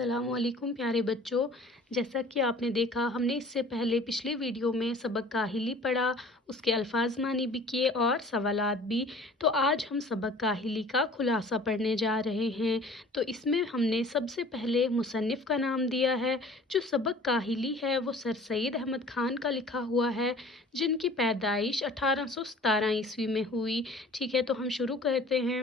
अस्सलाम वालेकुम प्यारे बच्चों। जैसा कि आपने देखा, हमने इससे पहले पिछले वीडियो में सबक काहिली पढ़ा, उसके अल्फाज मानी भी किए और सवालात भी। तो आज हम सबक काहिली का खुलासा पढ़ने जा रहे हैं। तो इसमें हमने सबसे पहले मुसन्निफ़ का नाम दिया है। जो सबक काहिली है वो सर सैयद अहमद खान का लिखा हुआ है, जिनकी पैदाइश 1817 ईस्वी में हुई। ठीक है, तो हम शुरू करते हैं।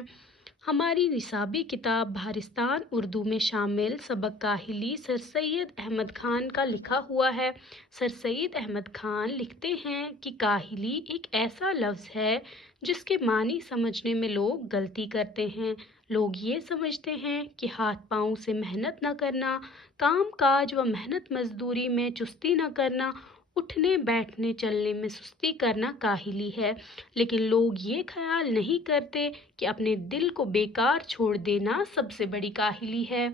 हमारी निसाबी किताब बहारिस्तान उर्दू में शामिल सबक काहिली सर सैयद अहमद खान का लिखा हुआ है। सर सैयद अहमद खान लिखते हैं कि काहिली एक ऐसा लफ्ज़ है जिसके मानी समझने में लोग गलती करते हैं। लोग ये समझते हैं कि हाथ पाँव से मेहनत न करना, काम काज व मेहनत मजदूरी में चुस्ती न करना, उठने बैठने चलने में सुस्ती करना काहिली है। लेकिन लोग ये ख्याल नहीं करते कि अपने दिल को बेकार छोड़ देना सबसे बड़ी काहिली है।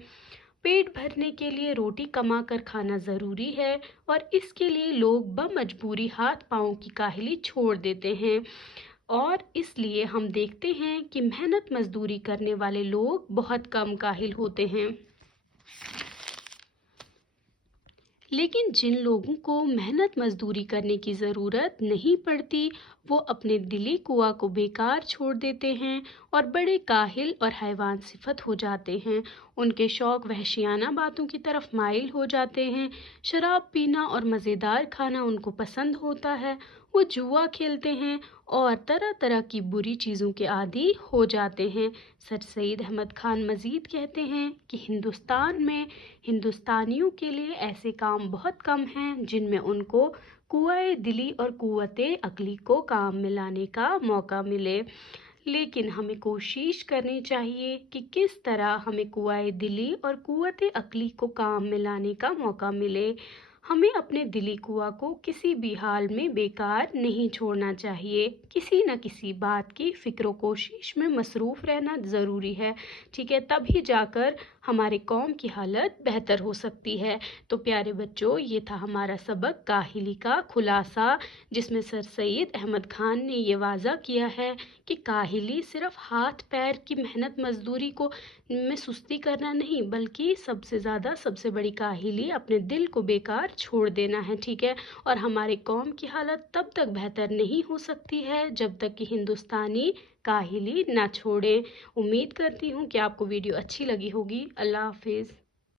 पेट भरने के लिए रोटी कमा कर खाना ज़रूरी है और इसके लिए लोग बमजबूरी हाथ पाँव की काहिली छोड़ देते हैं। और इसलिए हम देखते हैं कि मेहनत मजदूरी करने वाले लोग बहुत कम काहिल होते हैं। लेकिन जिन लोगों को मेहनत मजदूरी करने की ज़रूरत नहीं पड़ती, वो अपने दिली कुआ को बेकार छोड़ देते हैं और बड़े काहिल और हैवान सिफत हो जाते हैं। उनके शौक़ वहशियाना बातों की तरफ माइल हो जाते हैं। शराब पीना और मज़ेदार खाना उनको पसंद होता है। वो जुआ खेलते हैं और तरह तरह की बुरी चीज़ों के आदी हो जाते हैं। सर सैयद अहमद खान मज़ीद कहते हैं कि हिंदुस्तान में हिंदुस्तानियों के लिए ऐसे काम बहुत कम हैं जिनमें उनको कुआए दिली और कुव्वते अक्ली को काम में लाने का मौका मिले। लेकिन हमें कोशिश करनी चाहिए कि किस तरह हमें कुआए दिली और कुव्वते अक्ली को काम में लाने का मौका मिले। हमें अपने दिली कुआ को किसी भी हाल में बेकार नहीं छोड़ना चाहिए। किसी न किसी बात की फ़िक्र कोशिश में मसरूफ़ रहना ज़रूरी है। ठीक है, तभी जाकर हमारे कौम की हालत बेहतर हो सकती है। तो प्यारे बच्चों, ये था हमारा सबक काहिली का खुलासा, जिसमें सर सैयद अहमद खान ने ये वाज़ा किया है कि काहिली सिर्फ हाथ पैर की मेहनत मजदूरी को में सुस्ती करना नहीं, बल्कि सबसे ज़्यादा सबसे बड़ी काहिली अपने दिल को बेकार छोड़ देना है। ठीक है, और हमारे कौम की हालत तब तक बेहतर नहीं हो सकती है जब तक कि हिंदुस्तानी काहिली ना छोड़े। उम्मीद करती हूँ कि आपको वीडियो अच्छी लगी होगी। अल्लाह हाफिज़।